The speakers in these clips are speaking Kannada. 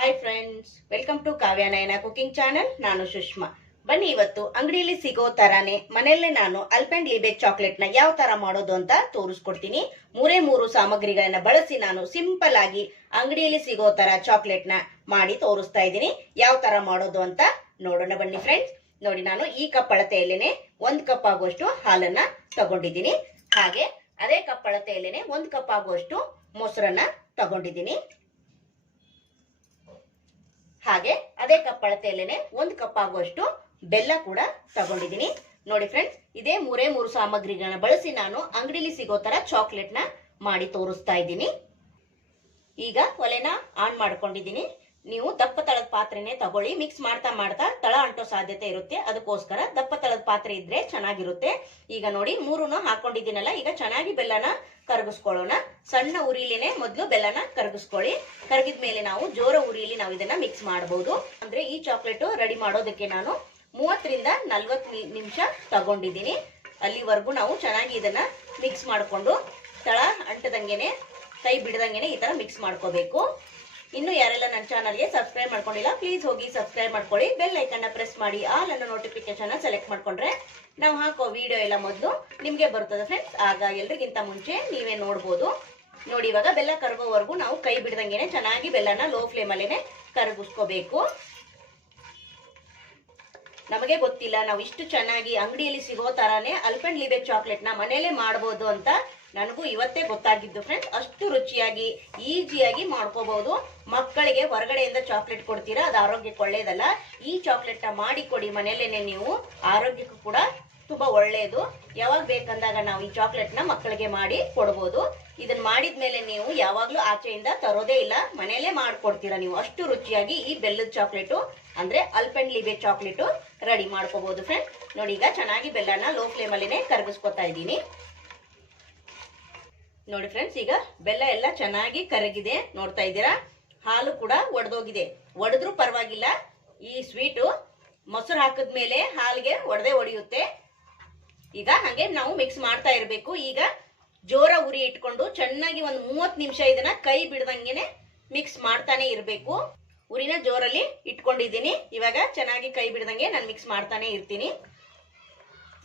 Hi friends welcome to Kavya Nayana cooking channel ನಾನು ಸುಷ್ಮಾ. ಬನ್ನಿ ಇವತ್ತು ಅಂಗಡಿಯಲ್ಲಿ ಸಿಗೋ ತರಾನೇ ಮನೆಯಲ್ಲೇ ನಾನು ಅಲ್ಪೆಂಡ್ ಚಾಕ್ಲೇಟ್ನ ಯಾವ ತರ ಮಾಡೋದು ಅಂತ ತೋರಿಸ್ಕೊಡ್ತೀನಿ. ಮೂರೇ ಮೂರು ಸಾಮಗ್ರಿಗಳನ್ನ ಬಳಸಿ ನಾನು ಸಿಂಪಲ್ ಆಗಿ ಅಂಗಡಿಯಲ್ಲಿ ಸಿಗೋ ತರ ಚಾಕ್ಲೇಟ್ನ ಮಾಡಿ ತೋರಿಸ್ತಾ ಇದ್ದೀನಿ. ಯಾವ ತರ ಮಾಡೋದು ಅಂತ ನೋಡೋಣ ಬನ್ನಿ ಫ್ರೆಂಡ್ಸ್ ನೋಡಿ, ನಾನು ಈ ಕಪ್ ಅಳತೆಯಲ್ಲೇನೆ ಒಂದ್ ಕಪ್ ಆಗುವಷ್ಟು ಹಾಲನ್ನ ತಗೊಂಡಿದ್ದೀನಿ. ಹಾಗೆ ಅದೇ ಕಪ್ ಅಳತೆಯಲ್ಲೇನೆ ಒಂದ್ ಕಪ್ ಆಗುವಷ್ಟು ಮೊಸರನ್ನ ತಗೊಂಡಿದ್ದೀನಿ. ಹಾಗೆ ಅದೇ ಕಪ್ ಅಳತೆಯಲ್ಲೇನೆ ಒಂದು ಕಪ್ ಆಗುವಷ್ಟು ಬೆಲ್ಲ ಕೂಡ ತಗೊಂಡಿದ್ದೀನಿ. ನೋಡಿ ಫ್ರೆಂಡ್ಸ್ ಇದೇ ಮೂರೇ ಮೂರು ಸಾಮಗ್ರಿಗಳನ್ನ ಬಳಸಿ ನಾನು ಅಂಗಡಿಲಿ ಸಿಗೋ ತರ ಚಾಕ್ಲೇಟ್ನ ಮಾಡಿ ತೋರಿಸ್ತಾ ಇದ್ದೀನಿ. ಈಗ ಒಲೆನ ಆನ್ ಮಾಡ್ಕೊಂಡಿದ್ದೀನಿ. ನೀವು ದಪ್ಪ ತಳದ ಪಾತ್ರೆನೇ ತಗೊಳ್ಳಿ ಮಿಕ್ಸ್ ಮಾಡ್ತಾ ಮಾಡ್ತಾ ತಳ ಅಂಟೋ ಸಾಧ್ಯತೆ ಇರುತ್ತೆ. ಅದಕ್ಕೋಸ್ಕರ ದಪ್ಪ ತಳದ ಪಾತ್ರೆ ಇದ್ರೆ ಚೆನ್ನಾಗಿರುತ್ತೆ. ಈಗ ನೋಡಿ, ಮೂರುನು ಹಾಕೊಂಡಿದ್ದೀನಲ್ಲ ಈಗ ಚೆನ್ನಾಗಿ ಬೆಲ್ಲನ ಕರಗಿಸ್ಕೊಳ್ಳೋಣ. ಸಣ್ಣ ಉರಿಲಿನೆ ಮೊದಲು ಬೆಲ್ಲನ ಕರಗಿಸ್ಕೊಳ್ಳಿ. ಕರಗಿದ ಮೇಲೆ ನಾವು ಜೋರ ಉರಿಲಿ ನಾವು ಇದನ್ನ ಮಿಕ್ಸ್ ಮಾಡಬಹುದು ಅಂದ್ರೆ ಈ ಚಾಕ್ಲೇಟ್ ರೆಡಿ ಮಾಡೋದಕ್ಕೆ ನಾನು ಮೂವತ್ತರಿಂದ ನಲ್ವತ್ ನಿಮಿಷ ತಗೊಂಡಿದ್ದೀನಿ. ಅಲ್ಲಿವರೆಗೂ ನಾವು ಚೆನ್ನಾಗಿ ಇದನ್ನ ಮಿಕ್ಸ್ ಮಾಡಿಕೊಂಡು ತಳ ಅಂಟದಂಗೆನೆ, ಕೈ ಬಿಡದಂಗೆನೆ ಈ ತರ ಮಿಕ್ಸ್ ಮಾಡ್ಕೋಬೇಕು. ಇನ್ನು ಯಾರೆಲ್ಲ ನನ್ನ ಚಾನಲ್ಗೆ ಸಬ್ಸ್ಕ್ರೈಬ್ ಮಾಡ್ಕೊಂಡಿಲ್ಲ ಪ್ಲೀಸ್ ಹೋಗಿ ಸಬ್ಸ್ಕ್ರೈಬ್ ಮಾಡ್ಕೊಳ್ಳಿ. ಬೆಲ್ ಐಕನ್ನ ಪ್ರೆಸ್ ಮಾಡಿ ಆಲ್ ಅನ್ನೋ ನೋಟಿಫಿಕೇಶನ್ ಸೆಲೆಕ್ಟ್ ಮಾಡ್ಕೊಂಡ್ರೆ ನಾವು ಹಾಕೋ ವಿಡಿಯೋ ಎಲ್ಲ ಮೊದಲು ನಿಮಗೆ ಬರ್ತದೆ ಫ್ರೆಂಡ್ಸ್ ಆಗ ಎಲ್ರಿಗಿಂತ ಮುಂಚೆ ನೀವೇ ನೋಡ್ಬೋದು. ನೋಡಿ, ಇವಾಗ ಬೆಲ್ಲ ಕರಗೋವರೆಗೂ ನಾವು ಕೈ ಬಿಡ್ದಂಗೆನೆ ಚೆನ್ನಾಗಿ ಬೆಲ್ಲನ ಲೋ ಫ್ಲೇಮಲ್ಲೇನೆ ಕರಗಿಸ್ಕೋಬೇಕು. ನಮಗೆ ಗೊತ್ತಿಲ್ಲ, ನಾವು ಇಷ್ಟು ಚೆನ್ನಾಗಿ ಅಂಗಡಿಯಲ್ಲಿ ಸಿಗೋ ತರಾನೇ ಅಲ್ಪೆಂಡ್ ಲಿಬೆ ಚಾಕ್ಲೇಟ್ನ ಮನೇಲೆ ಮಾಡಬಹುದು ಅಂತ ನನಗೂ ಇವತ್ತೇ ಗೊತ್ತಾಗಿದ್ದು ಫ್ರೆಂಡ್ಸ್ ಅಷ್ಟು ರುಚಿಯಾಗಿ, ಈಸಿಯಾಗಿ ಮಾಡ್ಕೋಬಹುದು. ಮಕ್ಕಳಿಗೆ ಹೊರಗಡೆಯಿಂದ ಚಾಕ್ಲೇಟ್ ಕೊಡ್ತೀರಾ? ಅದು ಆರೋಗ್ಯಕ್ಕೆ ಒಳ್ಳೇದಲ್ಲ. ಈ ಚಾಕ್ಲೇಟ್ ಮಾಡಿಕೊಡಿ ಮಾಡಿ ಕೊಡಿ ಮನೆಯಲ್ಲೇನೆ ನೀವು. ಆರೋಗ್ಯಕ್ಕೂ ಕೂಡ ತುಂಬಾ ಒಳ್ಳೆಯದು ಯಾವಾಗ ಬೇಕಂದಾಗ ನಾವು ಈ ಚಾಕ್ಲೇಟ್ನ ಮಕ್ಕಳಿಗೆ ಮಾಡಿ ಕೊಡ್ಬೋದು. ಇದನ್ನ ಮಾಡಿದ್ಮೇಲೆ ನೀವು ಯಾವಾಗಲೂ ಆಚೆಯಿಂದ ತರೋದೇ ಇಲ್ಲ. ಮನೆಯಲ್ಲೇ ಮಾಡ್ಕೊಡ್ತೀರಾ ನೀವು. ಅಷ್ಟು ರುಚಿಯಾಗಿ ಈ ಬೆಲ್ಲದ ಚಾಕ್ಲೇಟು ಅಂದ್ರೆ ಅಲ್ಪೆಂಡ್ ಲಿಬೆ ಚಾಕ್ಲೇಟು ರೆಡಿ ಮಾಡ್ಕೋಬಹುದು ಫ್ರೆಂಡ್ ನೋಡಿ, ಈಗ ಚೆನ್ನಾಗಿ ಬೆಲ್ಲನ ಲೋ ಫ್ಲೇಮ್ ಅಲ್ಲಿನೇ ಕರಗಿಸ್ಕೊತಾ ಇದ್ದೀನಿ. ನೋಡಿ ಫ್ರೆಂಡ್ಸ್ ಈಗ ಬೆಲ್ಲ ಎಲ್ಲ ಚೆನ್ನಾಗಿ ಕರಗಿದೆ ನೋಡ್ತಾ ಇದ್ದೀರಾ? ಹಾಲು ಕೂಡ ಒಡೆದೋಗಿದೆ. ಒಡೆದ್ರೂ ಪರವಾಗಿಲ್ಲ. ಈ ಸ್ವೀಟು ಮೊಸರು ಹಾಕಿದ್ಮೇಲೆ ಹಾಲಿಗೆ ಒಡೆದೇ ಒಡೆಯುತ್ತೆ. ಈಗ ಹಾಗೆ ನಾವು ಮಿಕ್ಸ್ ಮಾಡ್ತಾ ಇರಬೇಕು. ಈಗ ಜೋರ ಉರಿ ಇಟ್ಕೊಂಡು ಚೆನ್ನಾಗಿ ಒಂದು ಮೂವತ್ತು ನಿಮಿಷ ಇದನ್ನ ಕೈ ಬಿಡ್ದಂಗೆನೆ ಮಿಕ್ಸ್ ಮಾಡ್ತಾನೆ ಇರಬೇಕು. ಉರಿನ ಜೋರಲ್ಲಿ ಇಟ್ಕೊಂಡಿದ್ದೀನಿ. ಇವಾಗ ಚೆನ್ನಾಗಿ ಕೈ ಬಿಡ್ದಂಗೆ ನಾನು ಮಿಕ್ಸ್ ಮಾಡ್ತಾನೆ ಇರ್ತೀನಿ.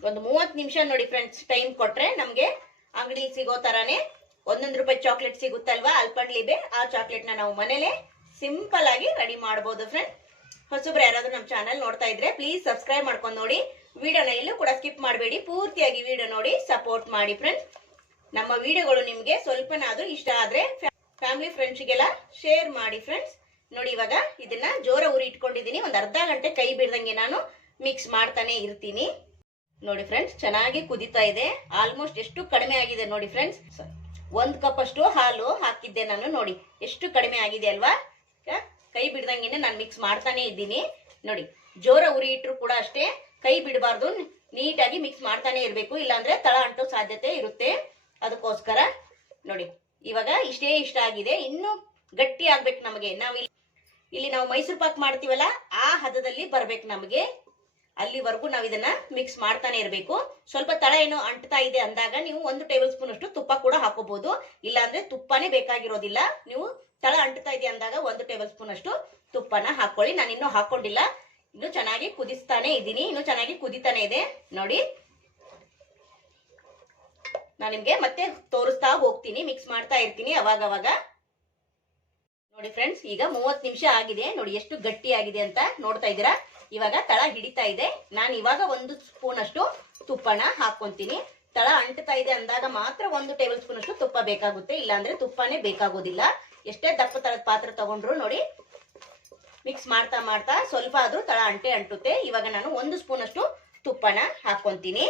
ಒಂದು ಮೂವತ್ತು ನಿಮಿಷ ನೋಡಿ ಫ್ರೆಂಡ್ಸ್ ಟೈಮ್ ಕೊಟ್ರೆ ನಮಗೆ ಅಂಗಡಿಲಿ ಸಿಗೋ ತರಾನೇ ಒಂದೊಂದು ರೂಪಾಯಿ ಚಾಕ್ಲೇಟ್ ಸಿಗುತ್ತಲ್ವಾ? ಅಲ್ಪಂಡ್ ಬೇ ಆ ಚಾಕ್ಲೇಟ್ನ ನಾವು ಮನೇಲೆ ಸಿಂಪಲ್ ಆಗಿ ರೆಡಿ ಮಾಡ್ಬೋದು ಫ್ರೆಂಡ್ ಹೊಸಬ್ರು ಯಾರಾದ್ರೂ ನಮ್ಮ ಚಾನಲ್ ನೋಡ್ತಾ ಇದ್ರೆ ಪ್ಲೀಸ್ ಸಬ್ಸ್ಕ್ರೈಬ್ ಮಾಡ್ಕೊಂಡು ನೋಡಿ. ವಿಡಿಯೋನ ಇಲ್ಲೂ ಕೂಡ ಸ್ಕಿಪ್ ಮಾಡಬೇಡಿ. ಪೂರ್ತಿಯಾಗಿ ವಿಡಿಯೋ ನೋಡಿ ಸಪೋರ್ಟ್ ಮಾಡಿ ಫ್ರೆಂಡ್ಸ್ ನಮ್ಮ ವಿಡಿಯೋಗಳು ನಿಮಗೆ ಸ್ವಲ್ಪನಾದ್ರೂ ಇಷ್ಟ ಆದ್ರೆ ಫ್ಯಾಮಿಲಿ ಫ್ರೆಂಡ್ಸ್ಗೆಲ್ಲ ಶೇರ್ ಮಾಡಿ ಫ್ರೆಂಡ್ಸ್ ನೋಡಿ ಇವಾಗ ಇದನ್ನ ಜೋರ ಉರಿ ಇಟ್ಕೊಂಡಿದ್ದೀನಿ. ಒಂದು ಅರ್ಧ ಗಂಟೆ ಕೈ ಬಿಡ್ದಂಗೆ ನಾನು ಮಿಕ್ಸ್ ಮಾಡ್ತಾನೆ ಇರ್ತೀನಿ. ನೋಡಿ ಫ್ರೆಂಡ್ಸ್ ಚೆನ್ನಾಗಿ ಕುದಿತಾ ಇದೆ. ಆಲ್ಮೋಸ್ಟ್ ಎಷ್ಟು ಕಡಿಮೆ ಆಗಿದೆ ನೋಡಿ ಫ್ರೆಂಡ್ಸ್ ಒಂದ್ ಕಪ್ ಅಷ್ಟು ಹಾಲು ಹಾಕಿದ್ದೆ ನಾನು ನೋಡಿ. ಎಷ್ಟು ಕಡಿಮೆ ಆಗಿದೆ ಅಲ್ವಾ? ಕೈ ಬಿಡ್ದಂಗೆನೆ ನಾನು ಮಿಕ್ಸ್ ಮಾಡ್ತಾನೆ ಇದ್ದೀನಿ. ನೋಡಿ, ಜೋರ ಉರಿ ಇಟ್ಟರು ಕೂಡ ಅಷ್ಟೇ ಕೈ ಬಿಡಬಾರ್ದು. ನೀಟಾಗಿ ಮಿಕ್ಸ್ ಮಾಡ್ತಾನೆ ಇರಬೇಕು. ಇಲ್ಲಾಂದ್ರೆ ತಳ ಅಂಟೋ ಸಾಧ್ಯತೆ ಇರುತ್ತೆ. ಅದಕ್ಕೋಸ್ಕರ ನೋಡಿ, ಇವಾಗ ಇಷ್ಟೇ ಇಷ್ಟ ಆಗಿದೆ. ಇನ್ನು ಗಟ್ಟಿ ಆಗ್ಬೇಕು ನಮಗೆ. ನಾವು ಇಲ್ಲಿ ಇಲ್ಲಿ ನಾವು ಮೈಸೂರು ಪಾಕ್ ಮಾಡ್ತೀವಲ್ಲ, ಆ ಹದದಲ್ಲಿ ಬರ್ಬೇಕು ನಮಗೆ. ಅಲ್ಲಿವರೆಗೂ ನಾವು ಇದನ್ನ ಮಿಕ್ಸ್ ಮಾಡ್ತಾನೆ ಇರಬೇಕು. ಸ್ವಲ್ಪ ತಳ ಏನೋ ಅಂಟ್ತಾ ಇದೆ ಅಂದಾಗ ನೀವು ಒಂದು ಟೇಬಲ್ ಸ್ಪೂನ್ ಅಷ್ಟು ತುಪ್ಪ ಕೂಡ ಹಾಕೋಬಹುದು ಇಲ್ಲಾಂದ್ರೆ ತುಪ್ಪನೇ ಬೇಕಾಗಿರೋದಿಲ್ಲ. ನೀವು ತಳ ಅಂಟ್ತಾ ಇದೆ ಅಂದಾಗ ಒಂದು ಟೇಬಲ್ ಸ್ಪೂನ್ ಅಷ್ಟು ತುಪ್ಪನ ಹಾಕೊಳ್ಳಿ. ನಾನು ಇನ್ನೂ ಹಾಕೊಂಡಿಲ್ಲ. ಇನ್ನು ಚೆನ್ನಾಗಿ ಕುದಿಸ್ತಾನೆ ಇದ್ದೀನಿ. ಇನ್ನು ಚೆನ್ನಾಗಿ ಕುದಿತಾನೆ ಇದೆ. ನೋಡಿ. ನಾನು ನಿಮ್ಗೆ ಮತ್ತೆ ತೋರಿಸ್ತಾ ಹೋಗ್ತೀನಿ. ಮಿಕ್ಸ್ ಮಾಡ್ತಾ ಇರ್ತೀನಿ ಅವಾಗ ಅವಾಗ ನೋಡಿ ಫ್ರೆಂಡ್ಸ್ ಈಗ ಮೂವತ್ ನಿಮಿಷ ಆಗಿದೆ. ನೋಡಿ ಎಷ್ಟು ಗಟ್ಟಿ ಆಗಿದೆ ಅಂತ ನೋಡ್ತಾ ಇದ್ದೀರಾ? ಇವಾಗ ತಳ ಹಿಡಿತಾ ಇದೆ. ನಾನು ಇವಾಗ ಒಂದು ಸ್ಪೂನ್ ಅಷ್ಟು ತುಪ್ಪನ ಹಾಕೊಂತೀನಿ ತಳ ಅಂಟ್ತಾ ಇದೆ ಅಂದಾಗ ಮಾತ್ರ ಒಂದು ಟೇಬಲ್ ಸ್ಪೂನ್ ಅಷ್ಟು ತುಪ್ಪ ಬೇಕಾಗುತ್ತೆ. ಇಲ್ಲಾಂದ್ರೆ ತುಪ್ಪನೇ ಬೇಕಾಗೋದಿಲ್ಲ. ಎಷ್ಟೇ ದಪ್ಪ ತಳದ ಪಾತ್ರೆ ತಗೊಂಡ್ರು ನೋಡಿ ಮಿಕ್ಸ್ ಮಾಡ್ತಾ ಮಾಡ್ತಾ ಸ್ವಲ್ಪ ಆದ್ರೂ ತಳ ಅಂಟೆ ಅಂಟುತ್ತೆ. ಇವಾಗ ನಾನು ಒಂದು ಸ್ಪೂನ್ ಅಷ್ಟು ತುಪ್ಪನ ಹಾಕೊಂತೀನಿ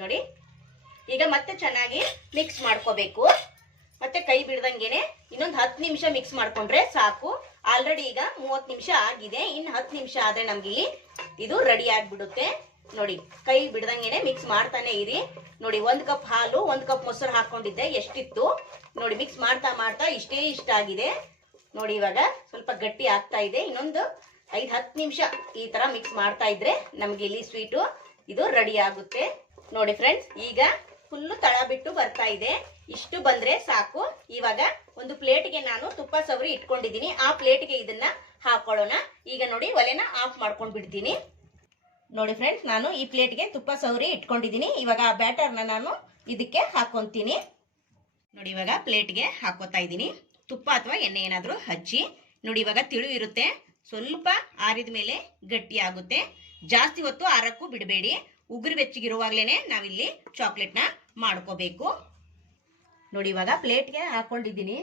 ನೋಡಿ, ಈಗ ಮತ್ತೆ ಚೆನ್ನಾಗಿ ಮಿಕ್ಸ್ ಮಾಡ್ಕೋಬೇಕು. ಮತ್ತೆ ಕೈ ಬಿಡ್ದಂಗೆನೆ ಇನ್ನೊಂದು ಹತ್ತು ನಿಮಿಷ ಮಿಕ್ಸ್ ಮಾಡ್ಕೊಂಡ್ರೆ ಸಾಕು. ಆಲ್ರೆಡಿ ಈಗ ಮೂವತ್ತು ನಿಮಿಷ ಆಗಿದೆ. ಇನ್ನು ಹತ್ತು ನಿಮಿಷ ಆದ್ರೆ ನಮ್ಗೆ ಇಲ್ಲಿ ಇದು ರೆಡಿ ಆಗಿಬಿಡುತ್ತೆ. ನೋಡಿ, ಕೈ ಬಿಡ್ದಂಗೆನೆ ಮಿಕ್ಸ್ ಮಾಡ್ತಾನೆ ಇರಿ. ನೋಡಿ, ಒಂದ್ ಕಪ್ ಹಾಲು, ಒಂದ್ ಕಪ್ ಮೊಸರು ಹಾಕೊಂಡಿದ್ದೆ, ಎಷ್ಟಿತ್ತು? ನೋಡಿ ಮಿಕ್ಸ್ ಮಾಡ್ತಾ ಮಾಡ್ತಾ ಇಷ್ಟೇ ಇಷ್ಟ ಆಗಿದೆ. ನೋಡಿ, ಇವಾಗ ಸ್ವಲ್ಪ ಗಟ್ಟಿ ಆಗ್ತಾ ಇದೆ. ಇನ್ನೊಂದು ಐದ್ ಹತ್ತು ನಿಮಿಷ ಈ ತರ ಮಿಕ್ಸ್ ಮಾಡ್ತಾ ಇದ್ರೆ ನಮ್ಗೆ ಇಲ್ಲಿ ಸ್ವೀಟು ಇದು ರೆಡಿ ಆಗುತ್ತೆ. ನೋಡಿ ಫ್ರೆಂಡ್ಸ್ ಈಗ ಫುಲ್ಲು ತಳ ಬಿಟ್ಟು ಬರ್ತಾ ಇದೆ. ಇಷ್ಟು ಬಂದ್ರೆ ಸಾಕು. ಇವಾಗ ಒಂದು ಪ್ಲೇಟ್ಗೆ ನಾನು ತುಪ್ಪ ಸವರಿ ಇಟ್ಕೊಂಡಿದ್ದೀನಿ. ಆ ಪ್ಲೇಟ್ಗೆ ಇದನ್ನ ಹಾಕೊಳ್ಳೋಣ. ಈಗ ನೋಡಿ ಒಲೆನ ಆಫ್ ಮಾಡ್ಕೊಂಡು ಬಿಡ್ತೀನಿ. ನೋಡಿ ಫ್ರೆಂಡ್ಸ್ ನಾನು ಈ ಪ್ಲೇಟ್ಗೆ ತುಪ್ಪ ಸವರಿ ಇಟ್ಕೊಂಡಿದ್ದೀನಿ. ಇವಾಗ ಆ ಬ್ಯಾಟರ್ನ ನಾನು ಇದಕ್ಕೆ ಹಾಕೊಂತೀನಿ. ನೋಡಿ ಇವಾಗ ಪ್ಲೇಟ್ಗೆ ಹಾಕೋತಾ ಇದ್ದೀನಿ. ತುಪ್ಪ ಅಥವಾ ಎಣ್ಣೆ ಏನಾದರೂ ಹಚ್ಚಿ. ನೋಡಿ ಇವಾಗ ತಿಳು ಇರುತ್ತೆ. ಸ್ವಲ್ಪ ಆರಿದ ಮೇಲೆ ಗಟ್ಟಿ ಆಗುತ್ತೆ. ಜಾಸ್ತಿ ಹೊತ್ತು ಆರಕ್ಕೂ ಬಿಡಬೇಡಿ. ಉಗುರು ಬೆಚ್ಚಗಿರುವಾಗಲೇ ನಾವಿಲ್ಲಿ ಚಾಕ್ಲೇಟ್ನ ಮಾಡ್ಕೋಬೇಕು. ನೋಡಿ, ಇವಾಗ ಪ್ಲೇಟ್ಗೆ ಹಾಕೊಂಡಿದ್ದೀನಿ.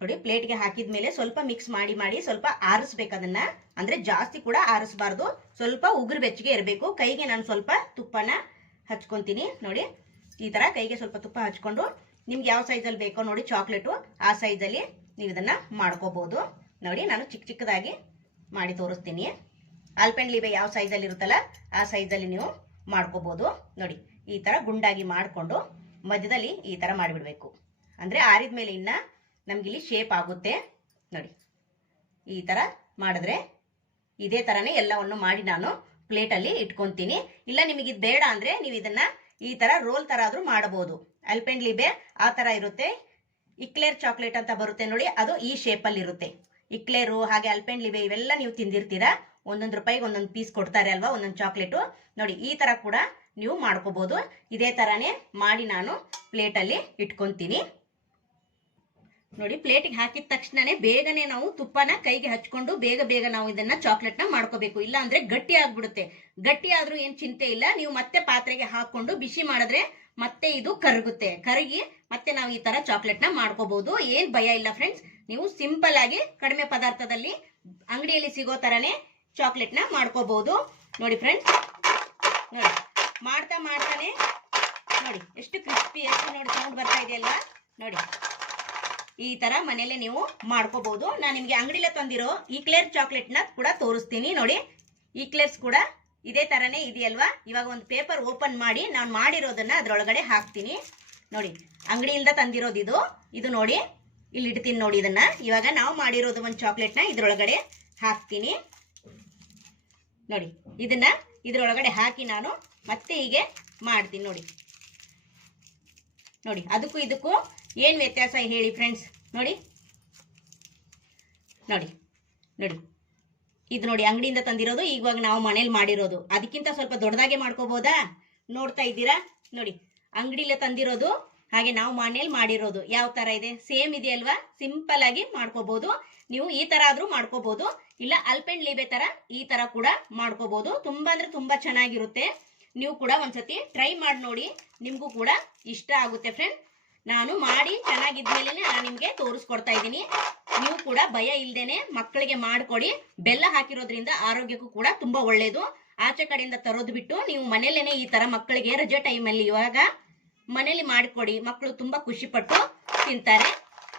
ನೋಡಿ, ಪ್ಲೇಟ್ಗೆ ಹಾಕಿದ ಮೇಲೆ ಸ್ವಲ್ಪ ಮಿಕ್ಸ್ ಮಾಡಿ ಮಾಡಿ, ಸ್ವಲ್ಪ ಆರಿಸ್ಬೇಕು ಅದನ್ನ. ಅಂದ್ರೆ ಜಾಸ್ತಿ ಕೂಡ ಆರಿಸಬಾರ್ದು. ಸ್ವಲ್ಪ ಉಗುರು ಬೆಚ್ಚಗೆ ಇರಬೇಕು. ಕೈಗೆ ನಾನು ಸ್ವಲ್ಪ ತುಪ್ಪನ ಹಚ್ಕೊಂತೀನಿ. ನೋಡಿ, ಈ ತರ ಕೈಗೆ ಸ್ವಲ್ಪ ತುಪ್ಪ ಹಚ್ಕೊಂಡು ನಿಮ್ಗೆ ಯಾವ ಸೈಜಲ್ಲಿ ಬೇಕೋ ನೋಡಿ ಚಾಕ್ಲೇಟು ಆ ಸೈಜಲ್ಲಿ ನೀವು ಇದನ್ನ ಮಾಡ್ಕೋಬಹುದು ನೋಡಿ, ನಾನು ಚಿಕ್ಕ ಚಿಕ್ಕದಾಗಿ ಮಾಡಿ ತೋರಿಸ್ತೀನಿ. ಆಲ್ಪೆಂಡ್ಲಿ ಯಾವ ಸೈಜಲ್ಲಿ ಇರುತ್ತಲ್ಲ, ಆ ಸೈಜಲ್ಲಿ ನೀವು ಮಾಡ್ಕೋಬಹುದು ನೋಡಿ ಈ ತರ ಗುಂಡಾಗಿ ಮಾಡಿಕೊಂಡು ಮಧ್ಯದಲ್ಲಿ ಈ ತರ ಮಾಡಿಬಿಡ್ಬೇಕು. ಅಂದ್ರೆ ಆರಿದ ಮೇಲೆ ಇನ್ನ ನಮ್ಗಿಲ್ಲಿ ಶೇಪ್ ಆಗುತ್ತೆ. ನೋಡಿ, ಈ ತರ ಮಾಡಿದ್ರೆ ಇದೇ ತರನೇ ಎಲ್ಲವನ್ನು ಮಾಡಿ ನಾನು ಪ್ಲೇಟಲ್ಲಿ ಇಟ್ಕೊಂತೀನಿ. ಇಲ್ಲ ನಿಮಗೆ ಇದು ಬೇಡ ಅಂದ್ರೆ ನೀವು ಇದನ್ನ ಈ ತರ ರೋಲ್ ತರ ಆದ್ರೂ ಮಾಡಬಹುದು. ಅಲ್ಪೆಂಡ್ಲಿಬೆ ಆ ತರ ಇರುತ್ತೆ. ಇಕ್ಲೇರ್ ಚಾಕ್ಲೇಟ್ ಅಂತ ಬರುತ್ತೆ ನೋಡಿ, ಅದು ಈ ಶೇಪಲ್ಲಿ ಇರುತ್ತೆ. ಇಕ್ಲೇರು ಹಾಗೆ ಅಲ್ಪೆಂಡ್ಲಿಬೆ ಇವೆಲ್ಲ ನೀವು ತಿಂದಿರ್ತೀರಾ. ಒಂದೊಂದು ರೂಪಾಯಿಗೆ ಒಂದೊಂದು ಪೀಸ್ ಕೊಡ್ತಾರೆ ಅಲ್ವಾ, ಒಂದೊಂದು ಚಾಕ್ಲೇಟು ನೋಡಿ, ಈ ತರ ಕೂಡ ನೀವು ಮಾಡ್ಕೋಬಹುದು ಇದೇ ತರಾನೇ ಮಾಡಿ ನಾನು ಪ್ಲೇಟಲ್ಲಿ ಇಟ್ಕೊಂತೀನಿ. ನೋಡಿ ಪ್ಲೇಟಿಗೆ ಹಾಕಿದ ತಕ್ಷಣನೇ ಬೇಗನೆ ನಾವು ತುಪ್ಪನ ಕೈಗೆ ಹಚ್ಕೊಂಡು ಬೇಗ ಬೇಗ ನಾವು ಇದನ್ನ ಚಾಕ್ಲೇಟ್ನ ಮಾಡ್ಕೋಬೇಕು. ಇಲ್ಲ ಅಂದ್ರೆ ಗಟ್ಟಿ ಆಗ್ಬಿಡುತ್ತೆ. ಗಟ್ಟಿ ಆದ್ರೂ ಏನ್ ಚಿಂತೆ ಇಲ್ಲ. ನೀವು ಮತ್ತೆ ಪಾತ್ರೆಗೆ ಹಾಕೊಂಡು ಬಿಸಿ ಮಾಡಿದ್ರೆ ಮತ್ತೆ ಇದು ಕರಗುತ್ತೆ. ಕರಗಿ ಮತ್ತೆ ನಾವು ಈ ತರ ಚಾಕ್ಲೇಟ್ನ ಮಾಡ್ಕೋಬಹುದು ಏನ್ ಭಯ ಇಲ್ಲ ಫ್ರೆಂಡ್ಸ್ ನೀವು ಸಿಂಪಲ್ ಆಗಿ ಕಡಿಮೆ ಪದಾರ್ಥದಲ್ಲಿ ಅಂಗಡಿಯಲ್ಲಿ ಸಿಗೋ ತರನೇ ಚಾಕ್ಲೇಟ್ನ ಮಾಡ್ಕೋಬಹುದು ನೋಡಿ ಫ್ರೆಂಡ್ಸ್ ನೋಡಿ. ಮಾಡ್ತಾ ಮಾಡ್ತಾನೆ. ನೋಡಿ, ಎಷ್ಟು ಕ್ರಿಸ್ಪಿ ಎಷ್ಟು ನೋಡಿ ಸೌಂಡ್ ಬರ್ತಾ ಇದೆಯಲ್ವಾ ನೋಡಿ. ಈ ತರ ಮನೆಯಲ್ಲೇ ನೀವು ಮಾಡ್ಕೋಬಹುದು. ನಾನು ನಿಮ್ಗೆ ಅಂಗಡಿಲ ತಂದಿರೋ ಈಕ್ಲೇರ್ ಚಾಕ್ಲೇಟ್ನ ಕೂಡ ತೋರಿಸ್ತೀನಿ. ನೋಡಿ ಈಕ್ಲೇರ್ಸ್ ಕೂಡ ಇದೇ ತರನೇ ಇದೆಯಲ್ವಾ? ಇವಾಗ ಒಂದು ಪೇಪರ್ ಓಪನ್ ಮಾಡಿ ನಾನು ಮಾಡಿರೋದನ್ನ ಅದ್ರೊಳಗಡೆ ಹಾಕ್ತೀನಿ. ನೋಡಿ, ಅಂಗಡಿಯಿಂದ ತಂದಿರೋದು ಇದು. ಇದು ನೋಡಿ, ಇಲ್ಲಿ ಇಡ್ತೀನಿ ನೋಡಿ ಇದನ್ನ. ಇವಾಗ ನಾವು ಮಾಡಿರೋದು ಒಂದು ಚಾಕ್ಲೇಟ್ನ ಇದ್ರೊಳಗಡೆ ಹಾಕ್ತೀನಿ. ನೋಡಿ, ಇದನ್ನ ಇದ್ರೊಳಗಡೆ ಹಾಕಿ ನಾನು ಮತ್ತೆ ಹೀಗೆ ಮಾಡ್ತೀನಿ, ನೋಡಿ. ನೋಡಿ, ಅದಕ್ಕೂ ಇದಕ್ಕೂ ಏನು ವ್ಯತ್ಯಾಸ ಹೇಳಿ ಫ್ರೆಂಡ್ಸ್ ನೋಡಿ. ನೋಡಿ ನೋಡಿ. ಇದು ನೋಡಿ, ಅಂಗಡಿಯಿಂದ ತಂದಿರೋದು ಇವಾಗ ನಾವು ಮನೇಲಿ ಮಾಡಿರೋದು. ಅದಕ್ಕಿಂತ ಸ್ವಲ್ಪ ದೊಡ್ಡದಾಗೆ ಮಾಡ್ಕೋಬೋದಾ? ನೋಡ್ತಾ ಇದ್ದೀರಾ? ನೋಡಿ, ಅಂಗಡಿಲೇ ತಂದಿರೋದು, ಹಾಗೆ ನಾವು ಮನೇಲಿ ಮಾಡಿರೋದು. ಯಾವ ತರ ಇದೆ? ಸೇಮ್ ಇದೆಯಲ್ವಾ? ಸಿಂಪಲ್ ಆಗಿ ಮಾಡ್ಕೋಬಹುದು ನೀವು ಈ ತರ ಆದ್ರೂ ಮಾಡ್ಕೋಬಹುದು ಇಲ್ಲ ಅಲ್ಪೆಂಡ್ ಲೀಬೆ ತರ ಈ ತರ ಕೂಡ ಮಾಡ್ಕೋಬಹುದು ತುಂಬಾ ಅಂದ್ರೆ ತುಂಬಾ ಚೆನ್ನಾಗಿರುತ್ತೆ. ನೀವು ಕೂಡ ಒಂದ್ಸತಿ ಟ್ರೈ ಮಾಡಿ ನೋಡಿ. ನಿಮ್ಗೂ ಕೂಡ ಇಷ್ಟ ಆಗುತ್ತೆ ಫ್ರೆಂಡ್ ನಾನು ಮಾಡಿ ಚೆನ್ನಾಗಿದ್ಮೇಲೆ ನಾನು ನಿಮ್ಗೆ ತೋರಿಸ್ಕೊಡ್ತಾ ಇದ್ದೀನಿ. ನೀವು ಕೂಡ ಭಯ ಇಲ್ದೇನೆ ಮಕ್ಕಳಿಗೆ ಮಾಡ್ಕೊಡಿ. ಬೆಲ್ಲ ಹಾಕಿರೋದ್ರಿಂದ ಆರೋಗ್ಯಕ್ಕೂ ಕೂಡ ತುಂಬಾ ಒಳ್ಳೇದು. ಆಚೆ ಕಡೆಯಿಂದ ತರೋದು ಬಿಟ್ಟು ನೀವು ಮನೇಲೇನೆ ಈ ತರ ಮಕ್ಕಳಿಗೆ ರಜೆ ಟೈಮಲ್ಲಿ ಇವಾಗ ಮನೇಲಿ ಮಾಡಿಕೊಡಿ. ಮಕ್ಕಳು ತುಂಬಾ ಖುಷಿ ಪಟ್ಟು ತಿಂತಾರೆ.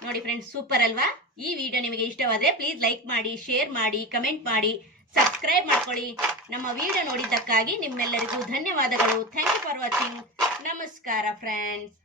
ನೋಡಿ ಫ್ರೆಂಡ್ಸ್ ಸೂಪರ್ ಅಲ್ವಾ? ಈ ವಿಡಿಯೋ ನಿಮಗೆ ಇಷ್ಟವಾದ್ರೆ ಪ್ಲೀಸ್ ಲೈಕ್ ಮಾಡಿ ಶೇರ್ ಮಾಡಿ ಕಮೆಂಟ್ ಮಾಡಿ ಸಬ್ಸ್ಕ್ರೈಬ್ ಮಾಡ್ಕೊಳ್ಳಿ. ನಮ್ಮ ವಿಡಿಯೋ ನೋಡಿದ್ದಕ್ಕಾಗಿ ನಿಮ್ಮೆಲ್ಲರಿಗೂ ಧನ್ಯವಾದಗಳು. ಥ್ಯಾಂಕ್ ಯು ಫಾರ್ ವಾಚಿಂಗ್ ನಮಸ್ಕಾರ ಫ್ರೆಂಡ್ಸ್